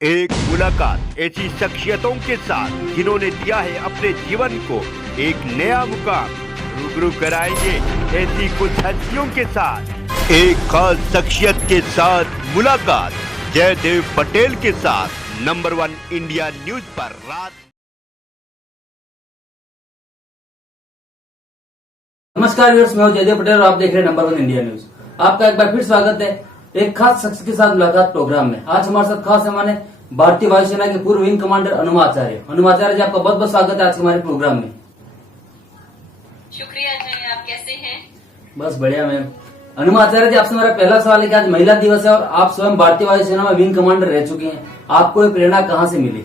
एक मुलाकात ऐसी शख्सियतों के साथ जिन्होंने दिया है अपने जीवन को एक नया मुकाम। रूबरू कराएंगे ऐसी कुछ हस्तियों के साथ एक खास शख्सियत के साथ मुलाकात जयदेव पटेल के साथ नंबर 1 इंडिया न्यूज पर रात। नमस्कार व्यूअर्स, मैं हूं जयदेव पटेल और आप देख रहे हैं नंबर 1 इंडिया न्यूज। आपका एक बार फिर स्वागत है एक खास शख्स के साथ मुलाकात प्रोग्राम में। आज हमारे साथ खास मेहमान है भारतीय वायुसेना के पूर्व विंग कमांडर अनुमाचार्य। अनुमाचार्य जी, आपका बहुत बहुत स्वागत है आज हमारे प्रोग्राम में। शुक्रिया जय, आप कैसे हैं? बस बढ़िया मैम। अनुमाचार्य जी, आपसे मेरा पहला सवाल है कि आज महिला दिवस है और आप स्वयं भारतीय वायुसेना में विंग कमांडर रह चुके हैं। आपको ये प्रेरणा कहाँ से मिली?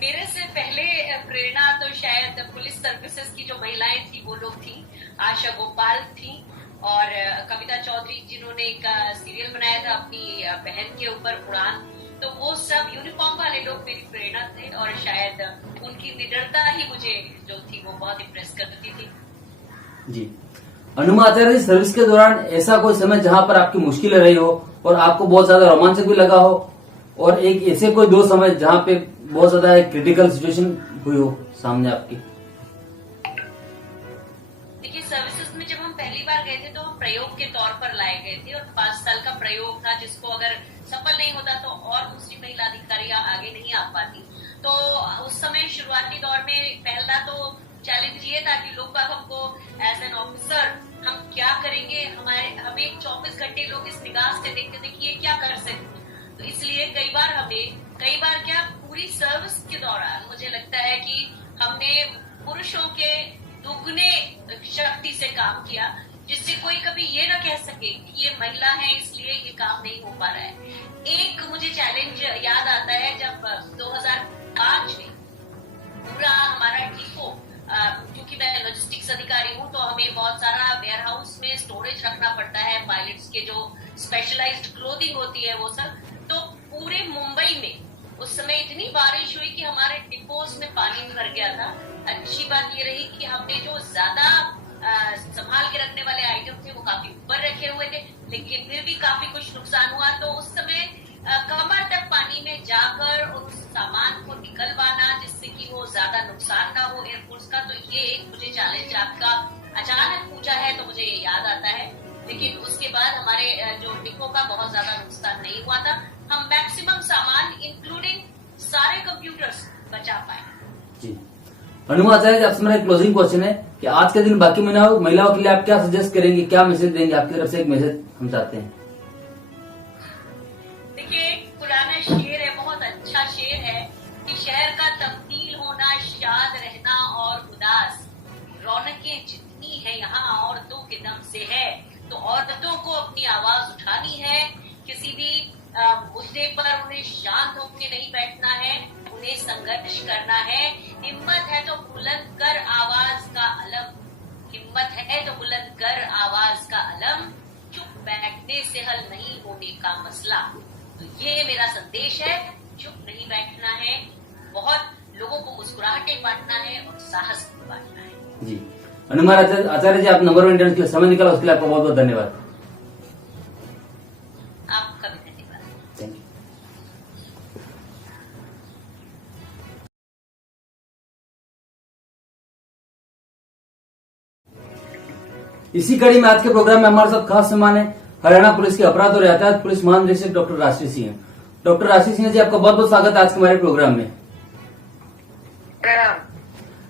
मेरे से पहले प्रेरणा तो शायद पुलिस सर्विसेज की जो महिलाएं थी वो लोग थी। आशा गोपाल थी और कविता चौधरी जिन्होंने एक सीरियल बनाया था अपनी बहन के ऊपर उड़ान, तो वो सब यूनिफॉर्म वाले लोग मेरी प्रेरणा थे और शायद उनकी निडरता ही मुझे जो थी वो बहुत इम्प्रेस करती थी। जी, अनुमाचार्य जी, सर्विस के दौरान ऐसा कोई समय जहाँ पर आपकी मुश्किलें रही हो और आपको बहुत ज्यादा रोमांचक भी लगा हो, और एक ऐसे कोई दो समय जहाँ पे बहुत ज्यादा क्रिटिकल सिचुएशन हुई हो सामने आपकी? देखिए, सर्विसेज में जब हम पहली बार गए थे तो हम प्रयोग के तौर पर लाए गए थे और 5 साल का प्रयोग था जिसको अगर सफल नहीं होता तो और दूसरी महिला अधिकारी आगे नहीं आ पाती। तो उस समय शुरुआती दौर में पहला तो चैलेंज ये था कि लोग बाग हमको एज एन ऑफिसर हम क्या करेंगे, हमें 24 घंटे लोग इस निगाह से देखते थे कि ये क्या कर सकते। तो इसलिए कई बार क्या पूरी सर्विस के दौरान मुझे लगता है कि हमने पुरुषों के दुगने शक्ति से काम किया, जिससे कोई कभी ये ना कह सके कि ये महिला है इसलिए ये काम नहीं हो पा रहा है। एक मुझे चैलेंज याद आता है जब 2005 में पूरा हमारा डिपो, क्योंकि मैं लॉजिस्टिक्स अधिकारी हूँ तो हमें बहुत सारा वेयर हाउस में स्टोरेज रखना पड़ता है पायलट्स के जो स्पेशलाइज्ड क्लोथिंग होती है वो सब। तो पूरे मुंबई में उस समय इतनी बारिश हुई कि हमारे डिपोज में पानी भर गया था। अच्छी बात ये रही कि हमने जो ज्यादा संभाल के रखने वाले आइटम थे वो काफी ऊपर रखे हुए थे, लेकिन फिर भी काफी कुछ नुकसान हुआ। तो उस समय कमर तक पानी में जाकर उस सामान को निकलवाना जिससे कि वो ज्यादा नुकसान ना हो एयरफोर्स का, तो ये एक मुझे चैलेंज आपका अचानक पूछा है तो मुझे ये याद आता है। लेकिन उसके बाद हमारे जो डिपो का बहुत ज्यादा नुकसान नहीं हुआ था। हम मैक्सिमम सामान इंक्लूडिंग सारे कंप्यूटर्स बचा पाए। जी, अनुमाचार्य जी, आपसे मेरा क्लोजिंग क्वेश्चन है कि आज के दिन बाकी महिलाओं के लिए आप क्या सजेस्ट करेंगे, क्या मैसेज देंगे? आपकी तरफ से एक मैसेज हम चाहते हैं। देखिए, पुराना शेर है, बहुत अच्छा शेर है कि शहर का तब्दील होना, शाद रहना और उदास, रौनकें जितनी है यहाँ औरतों के दम से है। तो औरतों को अपनी आवाज उठानी है, किसी भी मुद्दे पर उन्हें शांत होकर नहीं बैठना है, उन्हें संघर्ष करना है। हिम्मत है तो बुलंद कर आवाज का अलम, हिम्मत है तो बुलंद कर आवाज का अलम, चुप बैठने से हल नहीं होने का मसला। तो ये मेरा संदेश है, चुप नहीं बैठना है, बहुत लोगों को मुस्कुराहटें बांटना है और साहस बांटना है। जी, अनुमाचार्य जी, आप नंबर 1 इंडिया के लिए समय निकाला, उसके लिए आपका बहुत बहुत धन्यवाद। आपका भी धन्यवाद। Thank you. इसी कड़ी में आज के प्रोग्राम में हमारे साथ खास मेहमान है हरियाणा पुलिस के अपराध और यातायात पुलिस महानिदेशक डॉक्टर राशि सिंह। डॉक्टर राशि सिंह जी, आपका बहुत बहुत स्वागत है आज के हमारे प्रोग्राम में।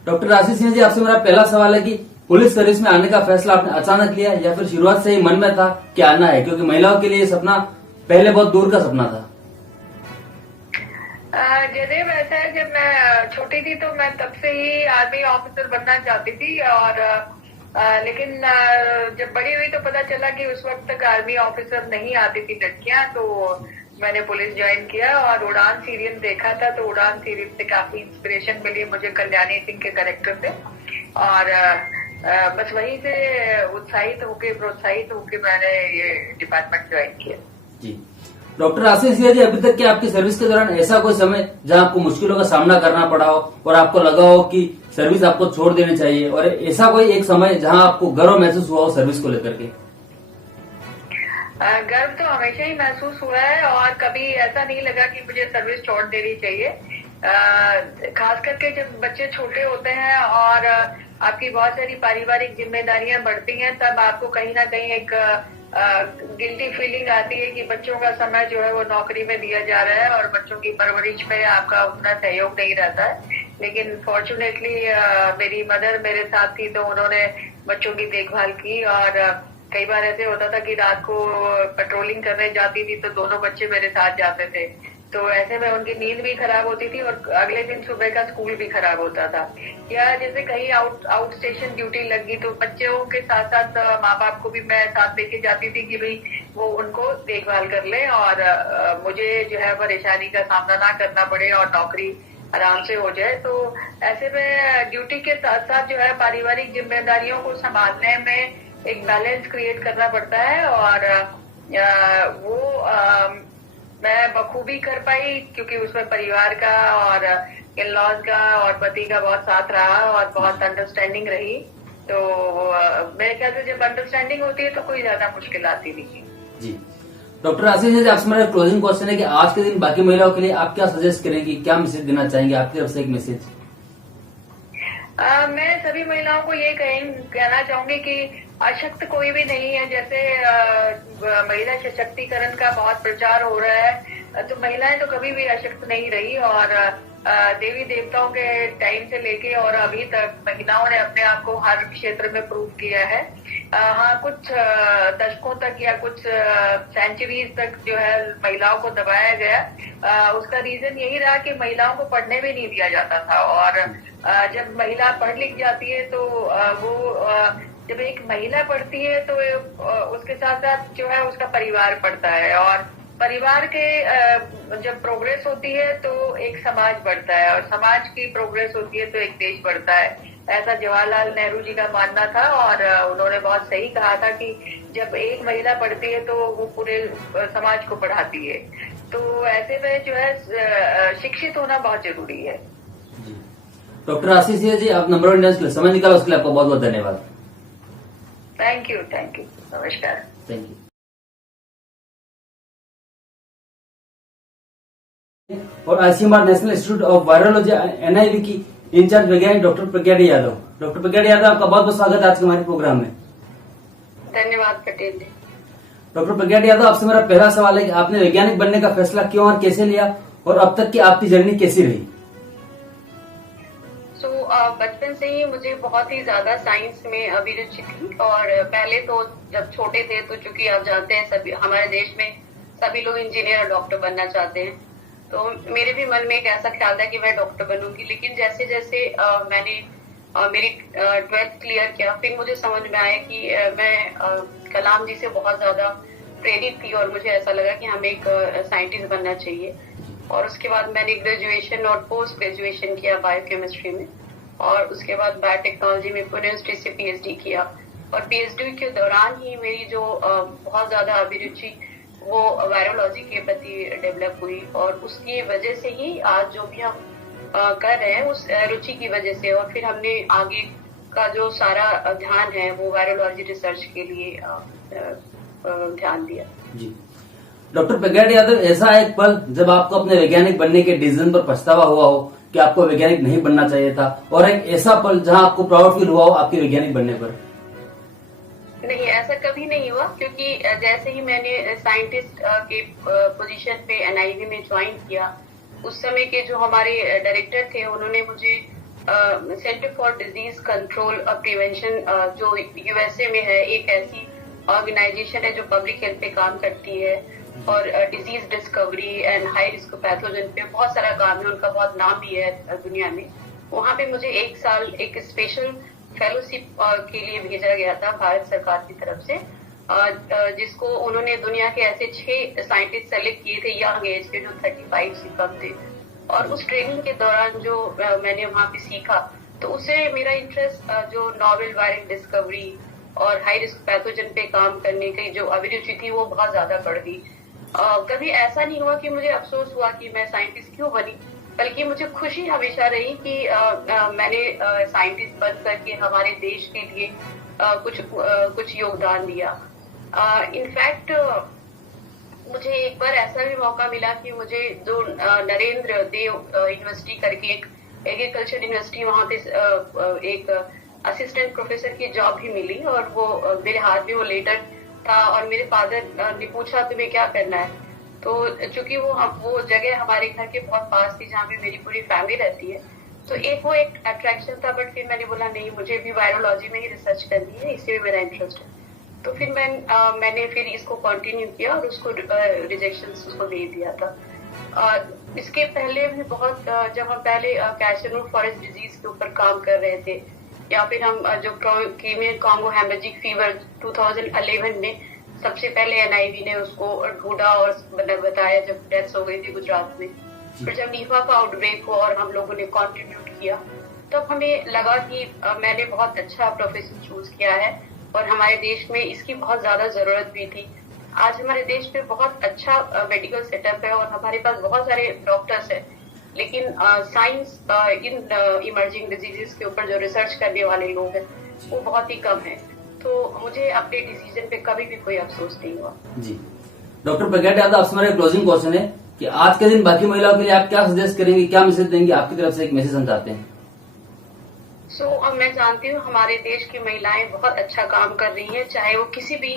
डॉक्टर राशि सिंह जी, आपसे मेरा पहला सवाल है कि पुलिस सर्विस में आने का फैसला आपने अचानक लिया या फिर शुरुआत से ही मन में था कि आना है, क्योंकि महिलाओं के लिए ये सपना पहले बहुत दूर का सपना था? जयदेव, ऐसा है, जब मैं छोटी थी तो मैं तब से ही आर्मी ऑफिसर बनना चाहती थी और लेकिन जब बड़ी हुई तो पता चला कि उस वक्त तक आर्मी ऑफिसर नहीं आती थी लड़कियां, तो मैंने पुलिस ज्वाइन किया और उड़ान सीरियल देखा था। तो उड़ान सीरियल से काफी इंस्पिरेशन मिली मुझे कल्याणी सिंह के कैरेक्टर से, और बस वहीं से प्रोत्साहित होके मैंने ये डिपार्टमेंट ज्वाइन किया। जी, डॉक्टर आशीष सिंह जी, अभी तक के आपकी सर्विस के दौरान ऐसा कोई समय जहां आपको मुश्किलों का सामना करना पड़ा हो और आपको लगा हो कि सर्विस आपको छोड़ देनी चाहिए, और ऐसा कोई एक समय जहां आपको गर्व महसूस हुआ हो सर्विस को लेकर के? गर्व तो हमेशा ही महसूस हुआ है और कभी ऐसा नहीं लगा कि मुझे सर्विस छोड़ देनी चाहिए। खास करके जब बच्चे छोटे होते हैं और आपकी बहुत सारी पारिवारिक जिम्मेदारियां बढ़ती हैं, तब आपको कहीं ना कहीं एक गिल्टी फीलिंग आती है कि बच्चों का समय जो है वो नौकरी में दिया जा रहा है और बच्चों की परवरिश में आपका उतना सहयोग नहीं रहता है। लेकिन फॉर्चुनेटली मेरी मदर मेरे साथ थी, तो उन्होंने बच्चों की देखभाल की। और कई बार ऐसे होता था कि रात को पेट्रोलिंग करने जाती थी तो दोनों बच्चे मेरे साथ जाते थे, तो ऐसे में उनकी नींद भी खराब होती थी और अगले दिन सुबह का स्कूल भी खराब होता था। या जैसे कहीं आउट स्टेशन ड्यूटी लगी तो बच्चों के साथ साथ माँ बाप को भी मैं साथ लेके जाती थी कि भाई वो उनको देखभाल कर ले और मुझे जो है परेशानी का सामना ना करना पड़े और नौकरी आराम से हो जाए। तो ऐसे में ड्यूटी के साथ साथ जो है पारिवारिक जिम्मेदारियों को संभालने में एक बैलेंस क्रिएट करना पड़ता है और वो मैं बखूबी कर पाई, क्योंकि उसमें परिवार का और इन लॉज का और पति का बहुत साथ रहा और बहुत अंडरस्टैंडिंग रही। तो मेरे ख्याल से जब अंडरस्टैंडिंग होती है तो कोई ज्यादा मुश्किल आती नहीं। जी डॉक्टर आशीष जी, आपसे मेरा क्लोजिंग क्वेश्चन है कि आज के दिन बाकी महिलाओं के लिए आप क्या सजेस्ट करेंगे, क्या मैसेज देना चाहेंगे आपकी तरफ से एक मैसेज? मैं सभी महिलाओं को ये कहना चाहूंगी कि अशक्त कोई भी नहीं है। जैसे महिला सशक्तिकरण का बहुत प्रचार हो रहा है, तो महिलाएं तो कभी भी अशक्त नहीं रही और देवी देवताओं के टाइम से लेके और अभी तक महिलाओं ने अपने आप को हर क्षेत्र में प्रूव किया है। हाँ, कुछ दशकों तक या कुछ सेंचुरीज तक जो है महिलाओं को दबाया गया। उसका रीजन यही रहा कि महिलाओं को पढ़ने भी नहीं दिया जाता था और जब महिला पढ़ लिख जाती है तो वो जब एक महिला पढ़ती है तो उसके साथ साथ जो है उसका परिवार पढ़ता है और परिवार के जब प्रोग्रेस होती है तो एक समाज बढ़ता है और समाज की प्रोग्रेस होती है तो एक देश बढ़ता है। ऐसा जवाहरलाल नेहरू जी का मानना था और उन्होंने बहुत सही कहा था कि जब एक महिला पढ़ती है तो वो पूरे समाज को पढ़ाती है। तो ऐसे में जो है शिक्षित होना बहुत जरूरी है। डॉक्टर आशीष जी, आप नंबर 1 इंडियंस के लिए समय निकाला, उसके लिए आपका बहुत बहुत धन्यवाद। थैंक यू, नमस्कार। Thank you. और ICMR national institute of virology NIV की इंचार्ज वैज्ञानिक doctor Pragya D Yadav. Doctor Pragya D Yadav, आपका बहुत बहुत स्वागत है आज के हमारे प्रोग्राम में। धन्यवाद पटेल जी। डॉक्टर प्रज्ञा डी यादव, आपसे मेरा पहला सवाल है कि आपने वैज्ञानिक बनने का फैसला क्यों और कैसे लिया और अब तक की आपकी जर्नी कैसी रही? बचपन से ही मुझे बहुत ही ज्यादा साइंस में अभिरुचि थी और पहले तो जब छोटे थे तो चूंकि आप जानते हैं सभी हमारे देश में सभी लोग इंजीनियर और डॉक्टर बनना चाहते हैं, तो मेरे भी मन में एक ऐसा ख्याल था कि मैं डॉक्टर बनूंगी। लेकिन जैसे जैसे मैंने मेरी 12th क्लियर किया, फिर मुझे समझ में आया कि मैं कलाम जी से बहुत ज्यादा प्रेरित थी और मुझे ऐसा लगा कि हमें एक साइंटिस्ट बनना चाहिए। और उसके बाद मैंने ग्रेजुएशन और पोस्ट ग्रेजुएशन किया बायोकेमिस्ट्री में और उसके बाद बायोटेक्नोलॉजी में पुणे यूनिवर्सिटी से पीएचडी किया। और पीएचडी के दौरान ही मेरी जो बहुत ज्यादा अभिरुचि वो वायरोलॉजी के प्रति डेवलप हुई और उसकी वजह से ही आज जो भी हम कर रहे हैं उस रुचि की वजह से, और फिर हमने आगे का जो सारा ध्यान है वो वायरोलॉजी रिसर्च के लिए ध्यान दिया। जी डॉक्टर प्रज्ञा डी यादव, ऐसा एक पल जब आपको अपने वैज्ञानिक बनने के डिसीजन पर पछतावा हुआ हो कि आपको वैज्ञानिक नहीं बनना चाहिए था, और एक ऐसा पल जहां आपको प्राउड फील हुआ हो आपके वैज्ञानिक बनने पर? नहीं, ऐसा कभी नहीं हुआ, क्योंकि जैसे ही मैंने साइंटिस्ट के पोजीशन पे एनआईवी में ज्वाइन किया, उस समय के जो हमारे डायरेक्टर थे उन्होंने मुझे सेंटर फॉर डिजीज कंट्रोल और प्रिवेंशन जो यूएसए में है, एक ऐसी ऑर्गेनाइजेशन है जो पब्लिक हेल्थ पे काम करती है और disease discovery and high risk pathogen पे बहुत सारा काम है, उनका बहुत नाम भी है दुनिया में। वहाँ पे मुझे 1 साल एक स्पेशल फेलोशिप के लिए भेजा गया था भारत सरकार की तरफ से, जिसको उन्होंने दुनिया के ऐसे 6 साइंटिस्ट सेलेक्ट किए थे यंग एज के, जो 35 से कम थे। और उस ट्रेनिंग के दौरान जो मैंने वहाँ पे सीखा, तो उससे मेरा इंटरेस्ट जो नॉवेल वायरल डिस्कवरी और हाई रिस्क पैथोजन पे काम करने की जो अभिरुचि थी वो बहुत ज्यादा बढ़ गई। कभी ऐसा नहीं हुआ कि मुझे अफसोस हुआ कि मैं साइंटिस्ट क्यों बनी, बल्कि मुझे खुशी हमेशा रही कि मैंने साइंटिस्ट बन करके हमारे देश के लिए कुछ योगदान दिया। इनफैक्ट मुझे एक बार ऐसा भी मौका मिला कि मुझे जो नरेंद्र देव यूनिवर्सिटी करके एक एग्रीकल्चर यूनिवर्सिटी, वहां पे एक असिस्टेंट प्रोफेसर की जॉब भी मिली, और वो मेरे हाथ में वो लेटर था, और मेरे फादर ने पूछा तुम्हें क्या करना है। तो चूंकि वो जगह हमारे घर के बहुत पास थी जहाँ पे मेरी पूरी फैमिली रहती है, तो वो एक अट्रैक्शन था। बट फिर मैंने बोला नहीं, मुझे भी वायरोलॉजी में ही रिसर्च करनी है, इसी में मेरा इंटरेस्ट है। तो फिर मैंने फिर इसको कंटिन्यू किया और उसको रिजेक्शन उसको दे दिया था। इसके पहले भी बहुत जब हम पहले कैशनू फॉरेस्ट डिजीज के ऊपर काम कर रहे थे, या फिर हम जो क्रीमियन कॉन्गो हेमरेजिक फीवर 2011 में सबसे पहले एनआईवी ने उसको ढूंढा और बताया जब डेथ हो गई थी गुजरात में। फिर जब नीफा का आउटब्रेक हुआ और हम लोगों ने कंट्रीब्यूट किया, तब हमें लगा कि मैंने बहुत अच्छा प्रोफेशन चूज किया है और हमारे देश में इसकी बहुत ज्यादा जरूरत भी थी। आज हमारे देश में बहुत अच्छा मेडिकल सेटअप है और हमारे पास बहुत सारे डॉक्टर्स हैं, लेकिन साइंस इन इमर्जिंग डिजीजेस के ऊपर जो रिसर्च करने वाले लोग हैं वो बहुत ही कम है। तो मुझे अपने डिसीजन पे कभी भी कोई अफसोस नहीं हुआ। जी डॉक्टर प्रज्ञा यादव, आपसे हमारा क्लोजिंग क्वेश्चन है कि आज के दिन बाकी महिलाओं के लिए आप क्या सजेस्ट करेंगे, क्या मैसेज देंगे, आपकी तरफ से एक मैसेज हम चाहते हैं। मैं जानती हूँ हमारे देश की महिलाएं बहुत अच्छा काम कर रही हैं, चाहे वो किसी भी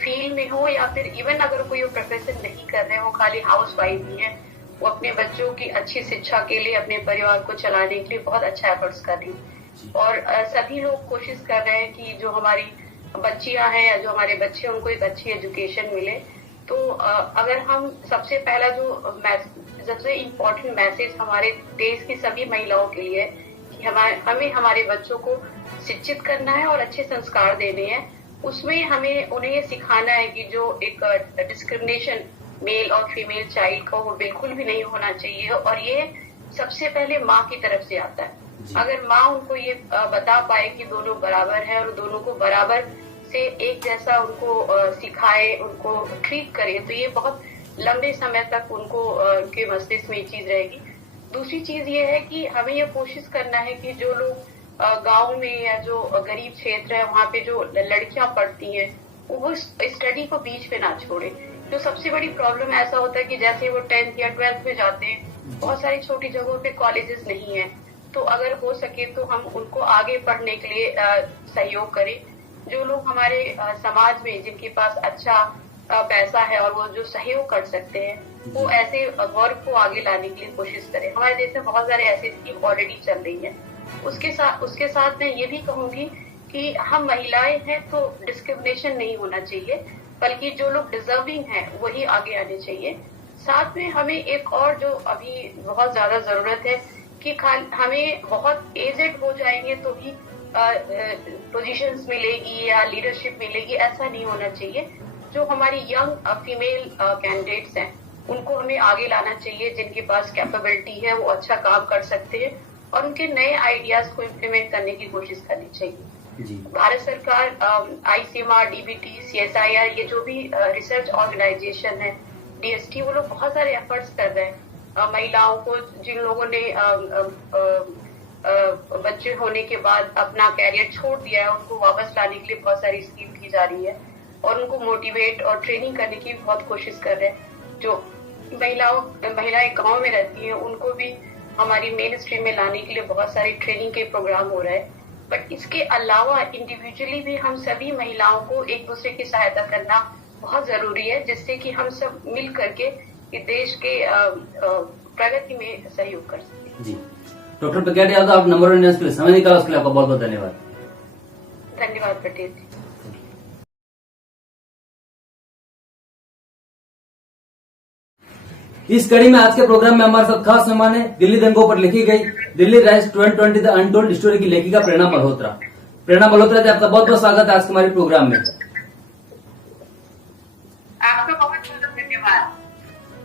फील्ड में हो या फिर इवन अगर कोई वो प्रोफेशन नहीं कर रहे हो, खाली हाउस वाइफ भी है, वो अपने बच्चों की अच्छी शिक्षा के लिए, अपने परिवार को चलाने के लिए बहुत अच्छा एफर्ट्स कर रही है। और सभी लोग कोशिश कर रहे हैं कि जो हमारी बच्चियां हैं या जो हमारे बच्चे उनको एक अच्छी एजुकेशन मिले। तो अगर हम सबसे पहला जो सबसे इम्पोर्टेंट मैसेज हमारे देश की सभी महिलाओं के लिए कि हमें हमारे बच्चों को शिक्षित करना है और अच्छे संस्कार देने हैं। उसमें हमें उन्हें ये सिखाना है कि जो एक डिस्क्रिमिनेशन मेल और फीमेल चाइल्ड का वो बिल्कुल भी नहीं होना चाहिए, और ये सबसे पहले माँ की तरफ से आता है। अगर माँ उनको ये बता पाए कि दोनों बराबर है और दोनों को बराबर से एक जैसा उनको सिखाए, उनको ट्रीट करे, तो ये बहुत लंबे समय तक उनको उनके मस्तिष्क में ये चीज रहेगी। दूसरी चीज ये है कि हमें ये कोशिश करना है कि जो लोग गांव में या जो गरीब क्षेत्र है वहाँ पे जो लड़कियां पढ़ती हैं वो स्टडी को बीच में ना छोड़े। जो सबसे बड़ी प्रॉब्लम ऐसा होता है कि जैसे वो 10th या 12th में जाते हैं, बहुत सारी छोटी जगहों पे कॉलेजेस नहीं है, तो अगर हो सके तो हम उनको आगे पढ़ने के लिए सहयोग करें। जो लोग हमारे समाज में जिनके पास अच्छा पैसा है और वो जो सहयोग कर सकते हैं, वो ऐसे वर्क को आगे लाने के लिए कोशिश करें। हमारे देश में बहुत सारे ऐसे स्कीम ऑलरेडी चल रही है। उसके साथ मैं ये भी कहूंगी कि हम महिलाएं हैं तो डिस्क्रिमिनेशन नहीं होना चाहिए, बल्कि जो लोग डिजर्विंग हैं वही आगे आने चाहिए। साथ में हमें एक और जो अभी बहुत ज्यादा जरूरत है कि हमें बहुत एजेड हो जाएंगे तो भी पोजीशंस मिलेगी या लीडरशिप मिलेगी, ऐसा नहीं होना चाहिए। जो हमारी यंग फीमेल कैंडिडेट्स हैं उनको हमें आगे लाना चाहिए, जिनके पास कैपेबिलिटी है, वो अच्छा काम कर सकते हैं और उनके नए आइडियाज को इम्प्लीमेंट करने की कोशिश करनी चाहिए। भारत सरकार आईसीएमआर, डीबीटी, सीएसआईआर, ये जो भी रिसर्च ऑर्गेनाइजेशन है, डीएसटी, वो लोग बहुत सारे एफर्ट्स कर रहे हैं। महिलाओं को, जिन लोगों ने बच्चे होने के बाद अपना कैरियर छोड़ दिया है, उनको वापस लाने के लिए बहुत सारी स्कीम की जा रही है और उनको मोटिवेट और ट्रेनिंग करने की बहुत कोशिश कर रहे हैं। जो महिलाएं गांव में रहती हैं उनको भी हमारी मेन स्ट्रीम में लाने के लिए बहुत सारे ट्रेनिंग के प्रोग्राम हो रहे हैं। बट इसके अलावा इंडिविजुअली भी हम सभी महिलाओं को एक दूसरे की सहायता करना बहुत जरूरी है, जिससे कि हम सब मिल करके देश के प्रगति में सहयोग कर सकें। जी डॉक्टर प्रज्ञा यादव, आप नंबर 1 न्यूज के लिए समय निकाला, उसके लिए आपका बहुत बहुत धन्यवाद। धन्यवाद पटेल जी। इस कड़ी में आज के प्रोग्राम में हमारे साथ खास मेहमान है दिल्ली दंगों पर लिखी गई Delhi rise 2020 the untold story की लेखिका प्रेरणा मल्होत्रा। प्रेरणा मल्होत्रा जी, आपका बहुत बहुत स्वागत है आज के हमारे प्रोग्राम में। आपका बहुत बहुत धन्यवाद।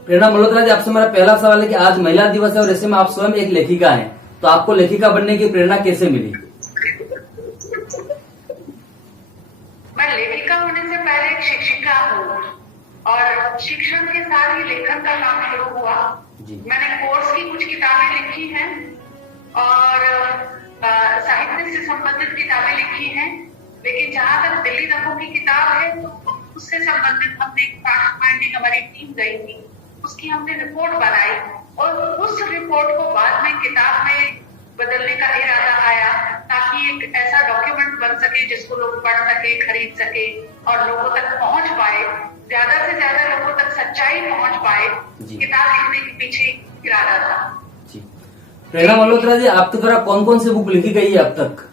प्रेरणा मल्होत्रा जी, आपसे हमारा पहला सवाल है कि आज महिला दिवस है और ऐसे में आप स्वयं एक लेखिका हैं, तो आपको लेखिका बनने की प्रेरणा कैसे मिली? मैं लेखिका होने से पहले एक शिक्षिका हूँ और शिक्षण के साथ ही लेखन का काम शुरू हुआ। मैंने कोर्स की कुछ किताबें लिखी हैं और साहित्य से संबंधित किताबें लिखी हैं, लेकिन जहाँ तक दिल्ली दंगों की किताब है तो उससे संबंधित हमने फैक्ट फाइंडिंग हमारी टीम गई थी, उसकी हमने रिपोर्ट बनाई और उस रिपोर्ट को बाद में किताब में बदलने का इरादा आया ताकि एक ऐसा डॉक्यूमेंट बन सके जिसको लोग पढ़ सके, खरीद सके और लोगों तक पहुंच पाए, ज्यादा से ज्यादा लोगों तक सच्चाई पहुंच पाए। किताब लिखने के पीछे इरादा था। जी, प्रेरणा मल्होत्रा जी, आपके द्वारा कौन कौन सी बुक लिखी गई है अब तक?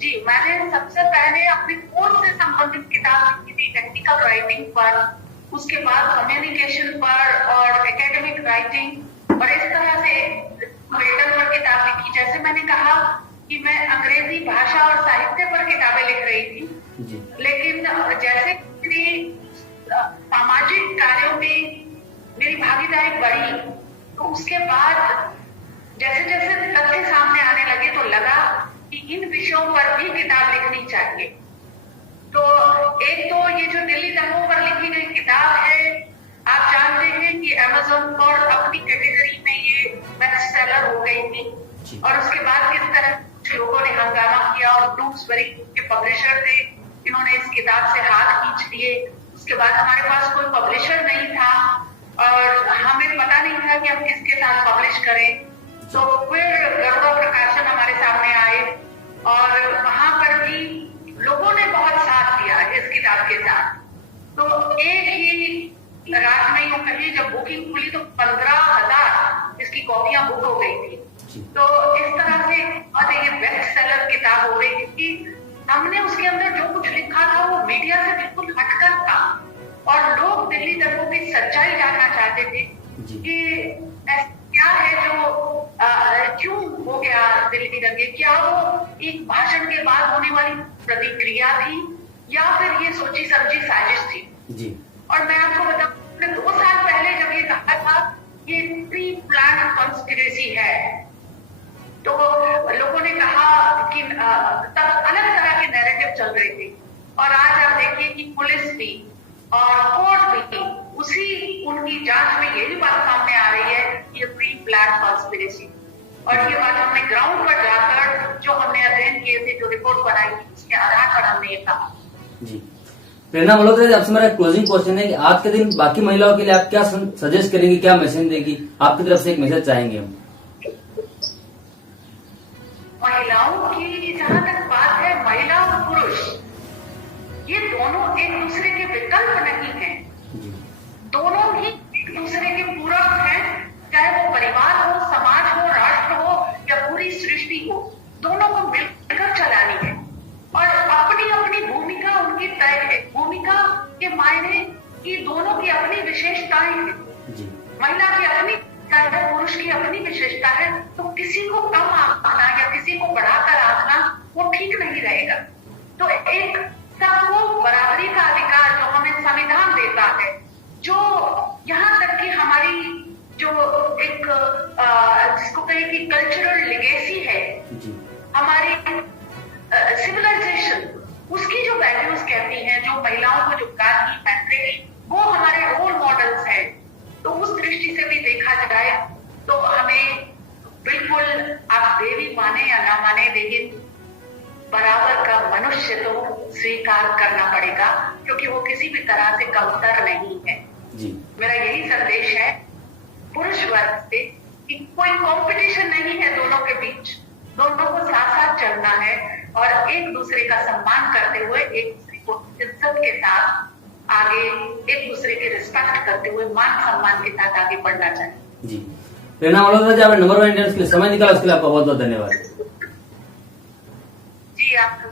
जी, मैंने सबसे पहले अपने कोर्स से संबंधित किताब लिखी थी, टेक्निकल राइटिंग पर, उसके बाद कम्युनिकेशन पर और एकेडमिक राइटिंग, और इस तरह से रिटर्न पर किताब लिखी। जैसे मैंने कहा कि मैं अंग्रेजी भाषा और साहित्य पर किताबें लिख रही थी, लेकिन जैसे मेरी सामाजिक कार्यों में मेरी भागीदारी बढ़ी तो उसके बाद जैसे जैसे तथ्य सामने आने लगे तो लगा कि इन विषयों पर भी किताब लिखनी चाहिए। तो एक तो ये जो दिल्ली दंगों पर लिखी गई किताब है, आप जानते हैं कि अमेज़न पर अपनी कैटेगरी में ये बेस्ट सेलर हो गई थी, और उसके बाद किस तरह लोगों ने हंगामा किया और ब्लूम्सबरी के पब्लिशर थे, इन्होंने इस किताब से हाथ खींच लिए। उसके बाद हमारे पास कोई पब्लिशर नहीं था और हमें पता नहीं था कि हम किसके साथ पब्लिश करें। तो फिर गरुड़ा प्रकाशन हमारे सामने आए और वहां पर भी लोगों ने बहुत साथ दिया इस किताब के साथ। तो एक ही रात में यूं कहिए जब बुकिंग खुली तो 15,000 इसकी कॉपियां बुक हो गई थी। तो इस तरह से और ये बेस्ट सेलर किताब हो गई, क्योंकि हमने उसके अंदर जो कुछ लिखा था वो मीडिया से बिल्कुल हटकर था और लोग दिल्ली दंगों की सच्चाई जानना चाहते थे कि क्या है जो क्यों हो गया दिल्ली दंगे, क्या वो एक भाषण के बाद होने वाली प्रतिक्रिया थी या फिर ये सोची समझी साजिश थी। जी। और मैं आपको बताऊं 2 साल पहले जब ये कहा था ये प्री प्लान कॉन्स्पिरेसी है, तो लोगों ने कहा कि तब अलग तरह के नैरेटिव चल रहे थे, और आज आप देखिए कि पुलिस भी और कोर्ट भी उसी उनकी जांच में ये भी बात सामने आ रही है ये प्री प्लान कॉन्स्पिरेसी। और ये बात हमने ग्राउंड पर जाकर जो हमने अध्ययन किए थे, जो रिपोर्ट बनाई थी, उसके आधार पर हमने ये कहा। जी, प्रेरणा मल्होत्रा जी, आपसे मेरा क्लोजिंग क्वेश्चन है कि आज के दिन बाकी महिलाओं के लिए आप क्या सजेस्ट करेंगे, क्या मैसेज देगी? आपकी तरफ से एक मैसेज चाहेंगे हम। महिलाओं की जहां तक बात है, महिला और पुरुष ये दोनों एक दूसरे के विकल्प नहीं है, दोनों ही एक दूसरे के पूरक हैं। चाहे वो परिवार हो, समाज हो, राष्ट्र हो या पूरी सृष्टि हो, दोनों को मिलकर चलानी है और अपनी अपनी भूमिका उनकी तय है। भूमिका के मायने कि दोनों की अपनी विशेषताएं हैं, महिला की अपनी है, पुरुष की अपनी विशेषता है, तो किसी को कम आंकना या किसी को बढ़ाकर आंकना वो ठीक नहीं रहेगा। तो एक सबको बराबरी का अधिकार जो हमें संविधान देता है, जो यहाँ तक कि हमारी जो एक जिसको कहे कि कल्चरल लेगेसी है, हमारी सिविलाइजेशन, उसकी जो वैल्यूज कहती हैं, जो महिलाओं को जो गाती फैक्ट्री, वो हमारे रोल मॉडल्स हैं। तो उस दृष्टि से भी देखा जाए तो हमें बिल्कुल आप देवी माने या ना माने, लेकिन बराबर का मनुष्य तो स्वीकार करना पड़ेगा, क्योंकि वो किसी भी तरह से कमतर नहीं है। मेरा यही संदेश है पुरुष वर्ग से कि कोई कंपटीशन नहीं है दोनों के बीच, दोनों को साथ साथ चलना है और एक दूसरे का सम्मान करते हुए, एक दूसरे को इज्जत के साथ आगे, एक दूसरे की रिस्पेक्ट करते हुए मान सम्मान के साथ आगे बढ़ना चाहिए। जी, प्रेरणा मल्होत्रा जी, आपने नंबर 1 इंडियंस के लिए समय निकाला, उसके लिए आपका बहुत बहुत धन्यवाद। जी, आपका